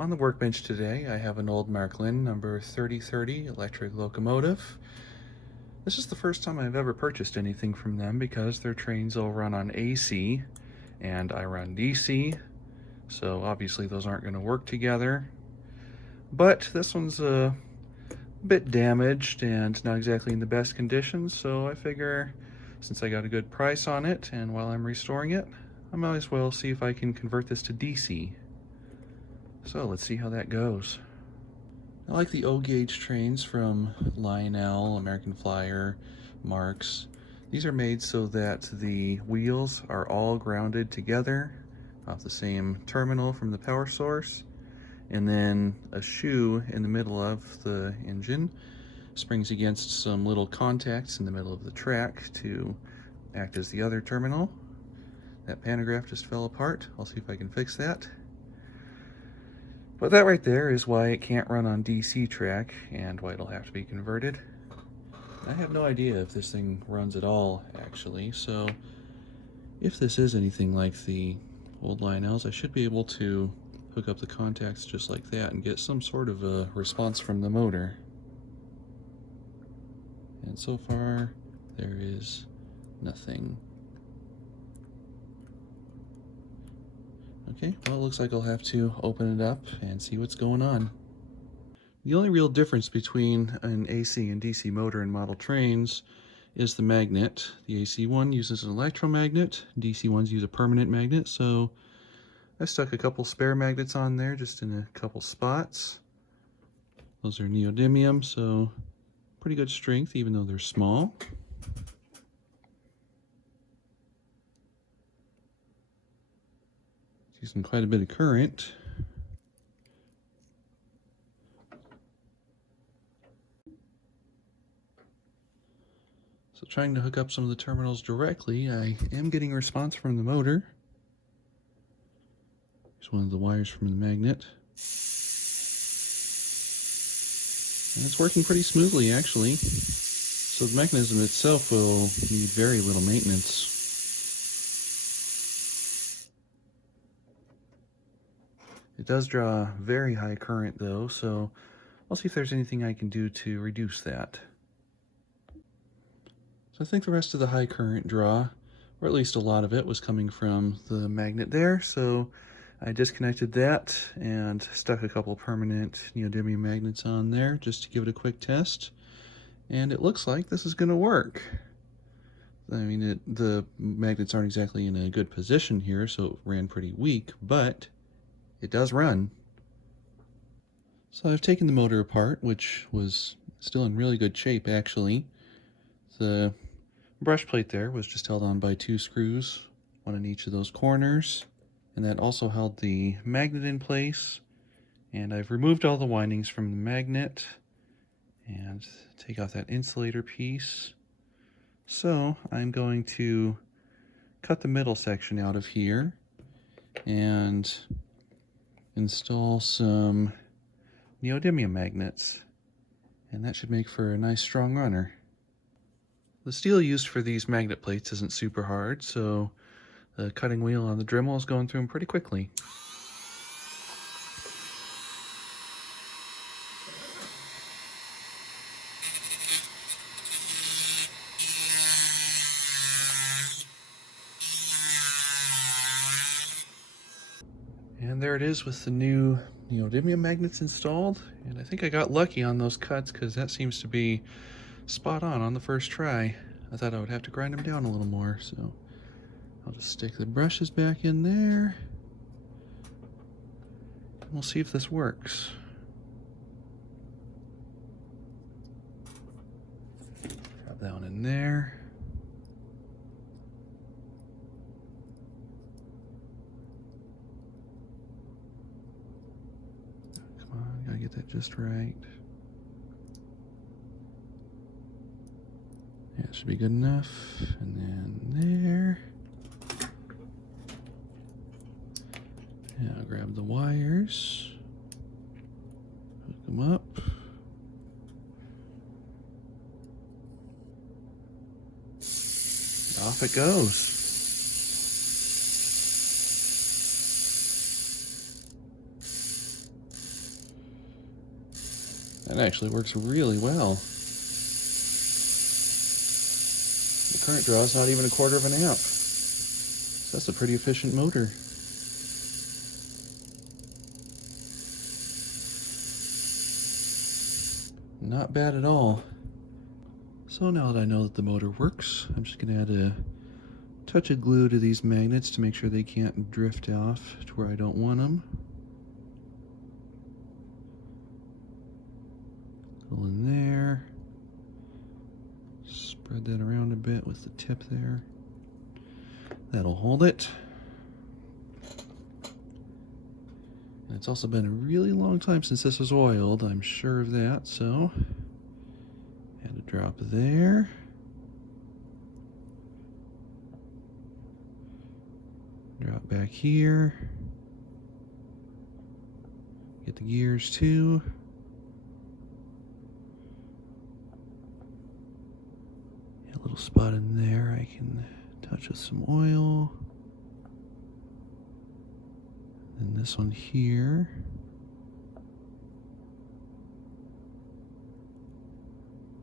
On the workbench today, I have an old Marklin number 3030 electric locomotive. This is the first time I've ever purchased anything from them because their trains all run on AC and I run DC, so obviously those aren't going to work together. But this one's a bit damaged and not exactly in the best condition, so I figure since I got a good price on it and while I'm restoring it, I might as well see if I can convert this to DC. So let's see how that goes. I like the O-gauge trains from Lionel, American Flyer, Marks. These are made so that the wheels are all grounded together off the same terminal from the power source, and then a shoe in the middle of the engine springs against some little contacts in the middle of the track to act as the other terminal. That pantograph just fell apart. I'll see if I can fix that. But that right there is why it can't run on DC track and why it'll have to be converted. I have no idea if this thing runs at all, actually, so if this is anything like the old Lionels, I should be able to hook up the contacts just like that and get some sort of a response from the motor. And so far, there is nothing. Okay, well, it looks like I'll have to open it up and see what's going on. The only real difference between an AC and DC motor in model trains is the magnet. The AC one uses an electromagnet, DC ones use a permanent magnet, so I stuck a couple spare magnets on there just in a couple spots. Those are neodymium, so pretty good strength even though they're small. Using quite a bit of current. So trying to hook up some of the terminals directly, I am getting a response from the motor. Here's one of the wires from the magnet. And it's working pretty smoothly, actually. So the mechanism itself will need very little maintenance. It does draw very high current though, so I'll see if there's anything I can do to reduce that. So I think the rest of the high current draw, or at least a lot of it, was coming from the magnet there, so I disconnected that and stuck a couple permanent neodymium magnets on there just to give it a quick test. And it looks like this is going to work. I mean, the magnets aren't exactly in a good position here, so it ran pretty weak, but it does run. So I've taken the motor apart, which was still in really good shape actually. The brush plate there was just held on by 2 screws, one in each of those corners, and that also held the magnet in place. And I've removed all the windings from the magnet and take off that insulator piece. So I'm going to cut the middle section out of here and install some neodymium magnets, and that should make for a nice strong runner. The steel used for these magnet plates isn't super hard, so the cutting wheel on the Dremel is going through them pretty quickly. And there it is with the new neodymium magnets installed, and I think I got lucky on those cuts because that seems to be spot on the first try. I thought I would have to grind them down a little more, so I'll just stick the brushes back in there and we'll see if this works. Drop that one in there. Come on, gotta get that just right. Yeah, it should be good enough. And then there. Yeah, I'll grab the wires, hook them up. Off it goes. That actually works really well. The current draw is not even 1/4 of an amp. So that's a pretty efficient motor. Not bad at all. So now that I know that the motor works, I'm just going to add a touch of glue to these magnets to make sure they can't drift off to where I don't want them. Go in there. Spread that around a bit with the tip there. That'll hold it. And it's also been a really long time since this was oiled, I'm sure of that, so add a drop there. Drop back here. Get the gears too. A little spot in there I can touch with some oil. And this one here.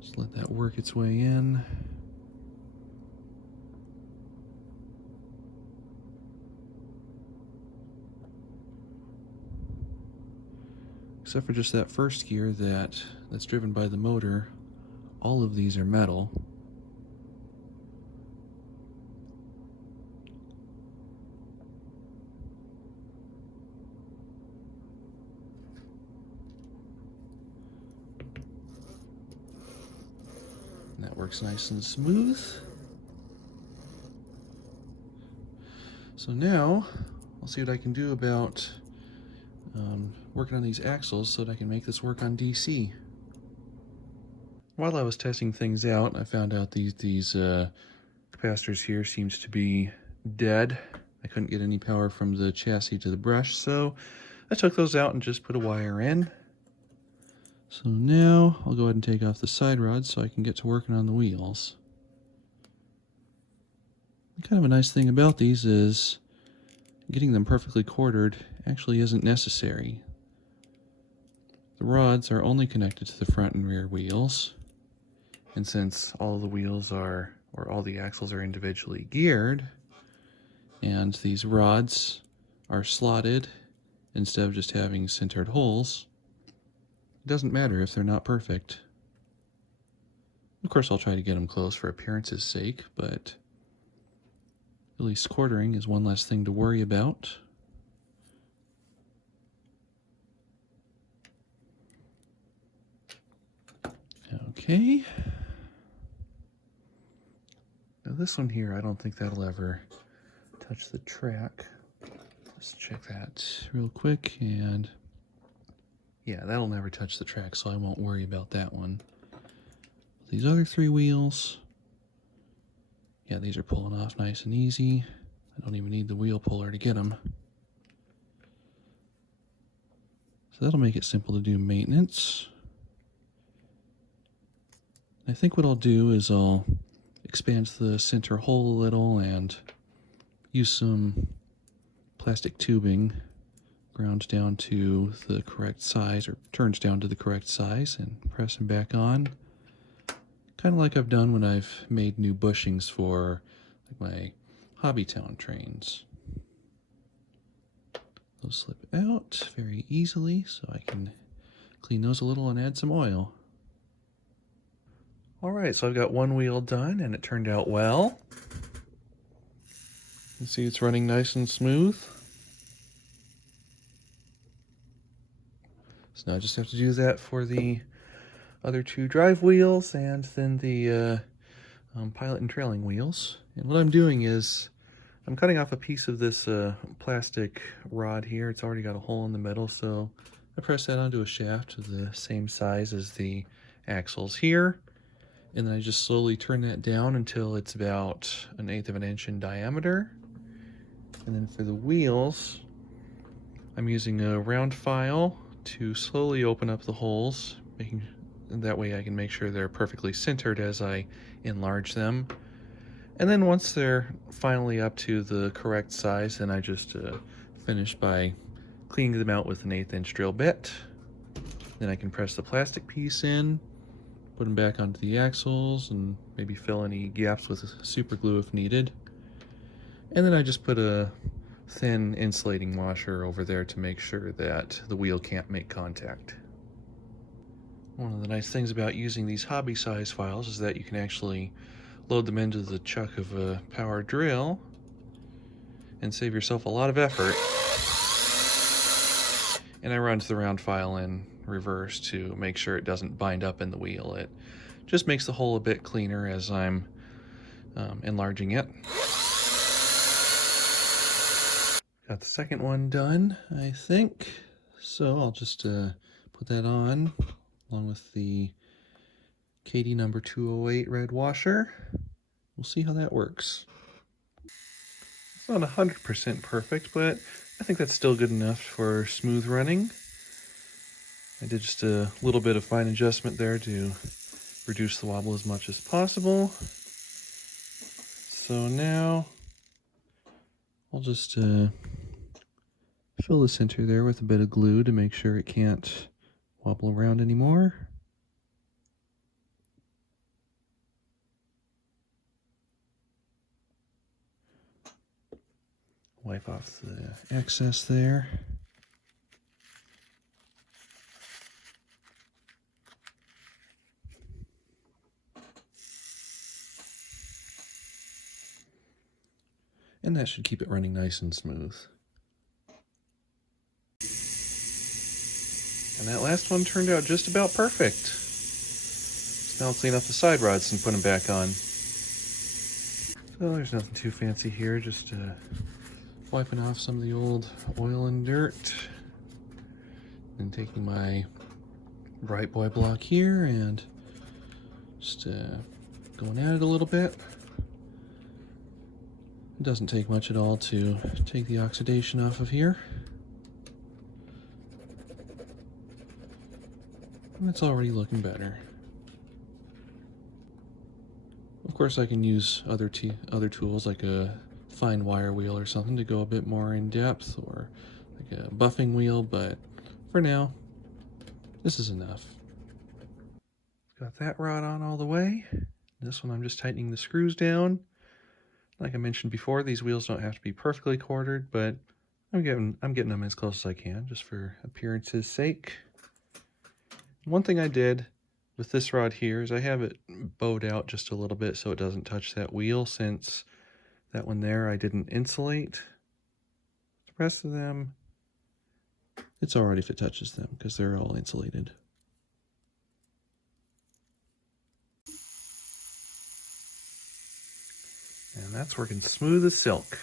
Just let that work its way in. Except for just that first gear that's driven by the motor, all of these are metal. And that works nice and smooth. So now, I'll see what I can do about working on these axles so that I can make this work on DC. While I was testing things out, I found out these capacitors here seems to be dead. I couldn't get any power from the chassis to the brush, so I took those out and just put a wire in. So now I'll go ahead and take off the side rods so I can get to working on the wheels. Kind of a nice thing about these is getting them perfectly quartered actually isn't necessary. The rods are only connected to the front and rear wheels, and since all of the wheels are, or all the axles are individually geared, and these rods are slotted instead of just having sintered holes, it doesn't matter if they're not perfect. Of course, I'll try to get them close for appearance's sake, but at least quartering is one less thing to worry about. Okay. Now this one here, I don't think that'll ever touch the track. Let's check that real quick, and yeah, that'll never touch the track, so I won't worry about that one. These other three wheels, yeah, these are pulling off nice and easy. I don't even need the wheel puller to get them. So that'll make it simple to do maintenance. I think what I'll do is I'll expand the center hole a little and use some plastic tubing ground down to the correct size, or turns down to the correct size, and press them back on. Kind of like I've done when I've made new bushings for like my Hobbytown trains. Those slip out very easily, so I can clean those a little and add some oil. Alright, so I've got one wheel done, and it turned out well. You can see it's running nice and smooth. So now I just have to do that for the other two drive wheels and then the pilot and trailing wheels. And what I'm doing is I'm cutting off a piece of this plastic rod here. It's already got a hole in the middle, so I press that onto a shaft the same size as the axles here. And then I just slowly turn that down until it's about 1/8 of an inch in diameter. And then for the wheels, I'm using a round file to slowly open up the holes, that way I can make sure they're perfectly centered as I enlarge them. And then once they're finally up to the correct size, then I just finish by cleaning them out with an 1/8 inch drill bit. Then I can press the plastic piece in, put them back onto the axles, and maybe fill any gaps with super glue if needed. And then I just put a thin insulating washer over there to make sure that the wheel can't make contact. One of the nice things about using these hobby size files is that you can actually load them into the chuck of a power drill and save yourself a lot of effort. And I run to the round file in reverse to make sure it doesn't bind up in the wheel. It just makes the hole a bit cleaner as I'm enlarging it. Got the second one done, I think. So I'll just put that on along with the Katie number 208 red washer. We'll see how that works. It's not 100% perfect, but I think that's still good enough for smooth running. I did just a little bit of fine adjustment there to reduce the wobble as much as possible. So now I'll just fill the center there with a bit of glue to make sure it can't wobble around anymore. Wipe off the excess there. And that should keep it running nice and smooth. And that last one turned out just about perfect. So now I'll clean up the side rods and put them back on. So there's nothing too fancy here, just wiping off some of the old oil and dirt. And taking my bright boy block here and just going at it a little bit. It doesn't take much at all to take the oxidation off of here. And it's already looking better. Of course I can use other tools like a fine wire wheel or something to go a bit more in depth, or like a buffing wheel, but for now, this is enough. Got that rod on all the way. This one I'm just tightening the screws down. Like I mentioned before, these wheels don't have to be perfectly quartered, but I'm getting them as close as I can, just for appearance's sake. One thing I did with this rod here is I have it bowed out just a little bit so it doesn't touch that wheel, since that one there I didn't insulate. The rest of them, it's alright if it touches them because they're all insulated. And that's working smooth as silk.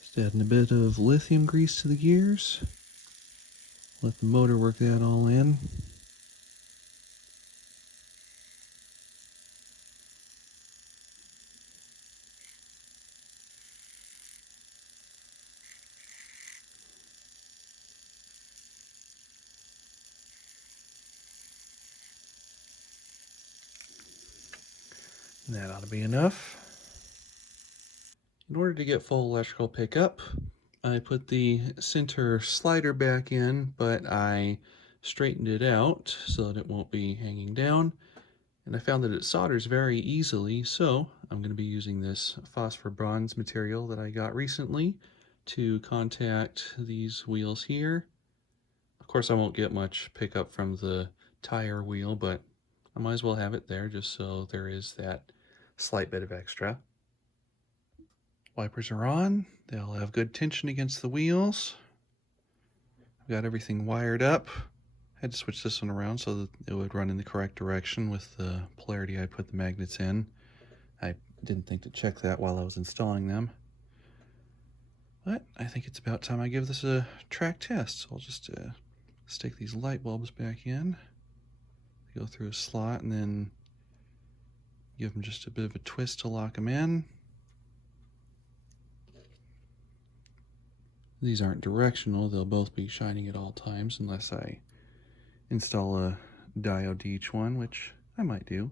Just adding a bit of lithium grease to the gears. Let the motor work that all in. And that ought to be enough. In order to get full electrical pickup, I put the center slider back in, but I straightened it out so that it won't be hanging down. And I found that it solders very easily, so I'm going to be using this phosphor bronze material that I got recently to contact these wheels here. Of course I won't get much pickup from the tire wheel, but I might as well have it there just so there is that slight bit of extra. Wipers are on. They'll have good tension against the wheels. I've got everything wired up. I had to switch this one around so that it would run in the correct direction with the polarity I put the magnets in. I didn't think to check that while I was installing them. But I think it's about time I give this a track test. So I'll just stick these light bulbs back in. Go through a slot and then give them just a bit of a twist to lock them in. These aren't directional, they'll both be shining at all times unless I install a diode to each one, which I might do.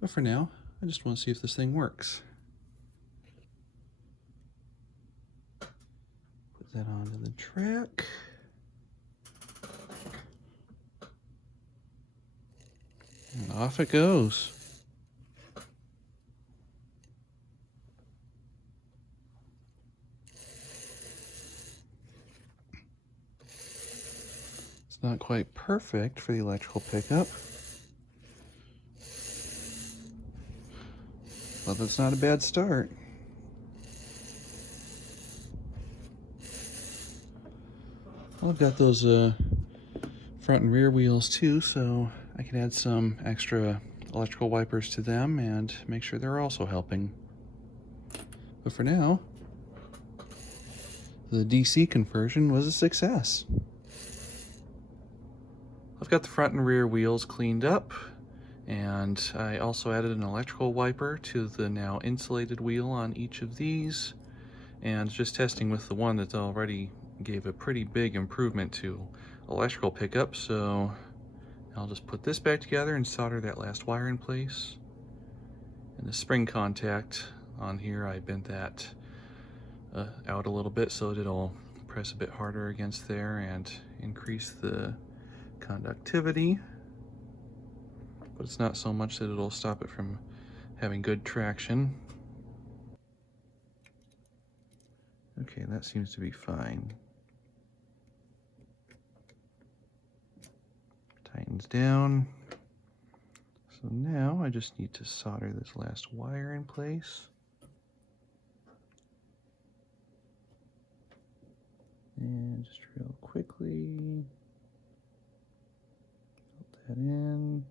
But for now, I just want to see if this thing works. Put that onto the track. And off it goes. It's not quite perfect for the electrical pickup, but that's not a bad start. Well, I've got those front and rear wheels too, so I can add some extra electrical wipers to them and make sure they're also helping. But for now, the DC conversion was a success. I've got the front and rear wheels cleaned up, and I also added an electrical wiper to the now insulated wheel on each of these, and just testing with the one that already gave a pretty big improvement to electrical pickup, so I'll just put this back together and solder that last wire in place. And the spring contact on here, I bent that out a little bit so that it'll press a bit harder against there and increase the conductivity, but it's not so much that it'll stop it from having good traction. Okay, that seems to be fine. Tightens down. So now I just need to solder this last wire in place. And just real quickly, put that in.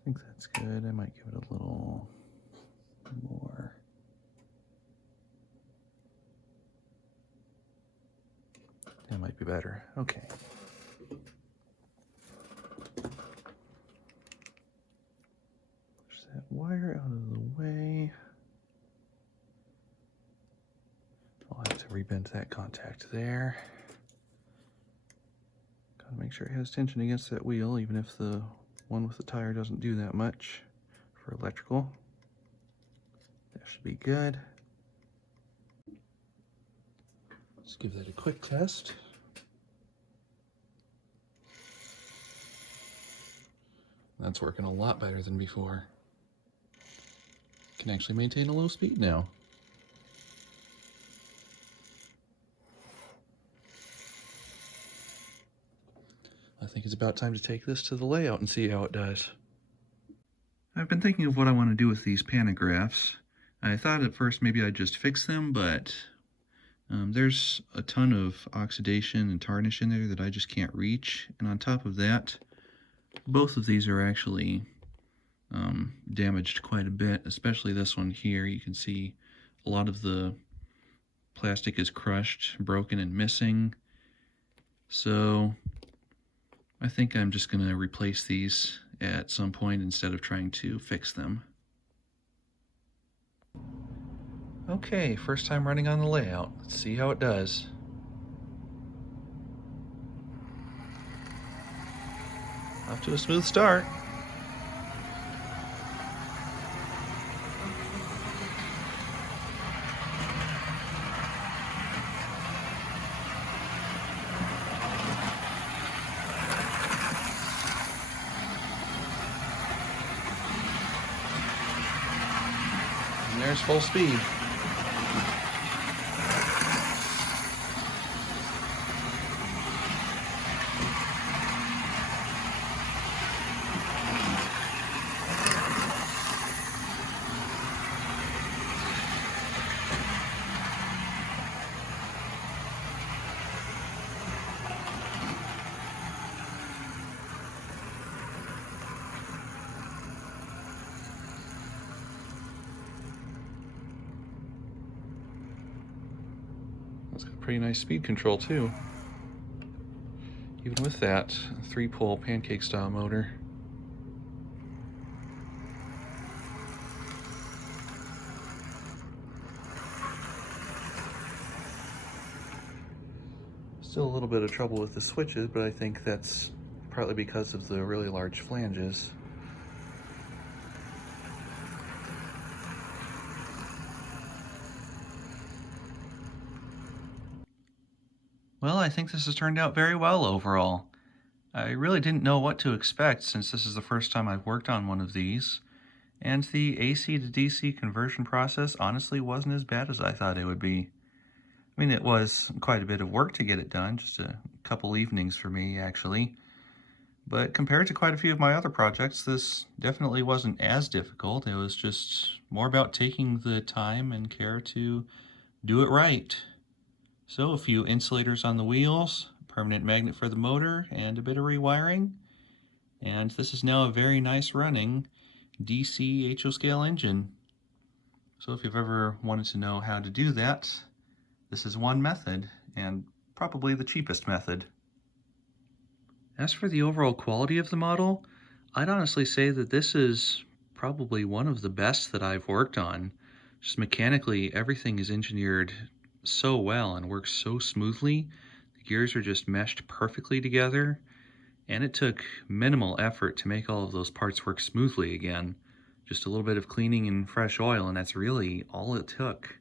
I think that's good. I might give it a little more. That might be better. Okay. Push that wire out of the way. I'll have to rebend that contact there. Gotta make sure it has tension against that wheel, even if the one with the tire doesn't do that much for electrical. That should be good. Let's give that a quick test. That's working a lot better than before. Can actually maintain a low speed now. I think it's about time to take this to the layout and see how it does. I've been thinking of what I want to do with these pantographs. I thought at first maybe I'd just fix them, but there's a ton of oxidation and tarnish in there that I just can't reach. And on top of that, both of these are actually damaged quite a bit, especially this one here. You can see a lot of the plastic is crushed, broken, and missing. So I think I'm just going to replace these at some point instead of trying to fix them. Okay, first time running on the layout. Let's see how it does. Off to a smooth start. And there's full speed. It's got pretty nice speed control too. Even with that 3-pole pancake style motor. Still a little bit of trouble with the switches, but I think that's partly because of the really large flanges. Well, I think this has turned out very well overall. I really didn't know what to expect since this is the first time I've worked on one of these, and the AC to DC conversion process honestly wasn't as bad as I thought it would be. I mean, it was quite a bit of work to get it done, just a couple evenings for me, actually. But compared to quite a few of my other projects, this definitely wasn't as difficult. It was just more about taking the time and care to do it right. So a few insulators on the wheels, permanent magnet for the motor, and a bit of rewiring. And this is now a very nice running DC HO scale engine. So if you've ever wanted to know how to do that, this is one method, and probably the cheapest method. As for the overall quality of the model, I'd honestly say that this is probably one of the best that I've worked on. Just mechanically, everything is engineered so well and works so smoothly. The gears are just meshed perfectly together, and it took minimal effort to make all of those parts work smoothly again. Just a little bit of cleaning and fresh oil, and that's really all it took.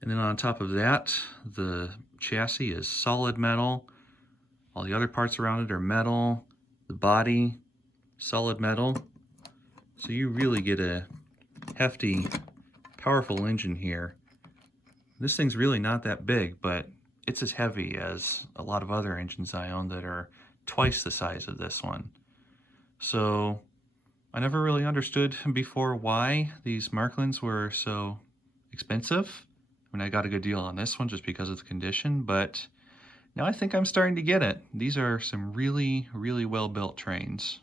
And then on top of that, the chassis is solid metal. All the other parts around it are metal. The body, solid metal. So you really get a hefty, powerful engine here. This thing's really not that big, but it's as heavy as a lot of other engines I own that are twice the size of this one. So I never really understood before why these Marklins were so expensive. I mean, I got a good deal on this one just because of the condition, but now I think I'm starting to get it. These are some really, really well-built trains.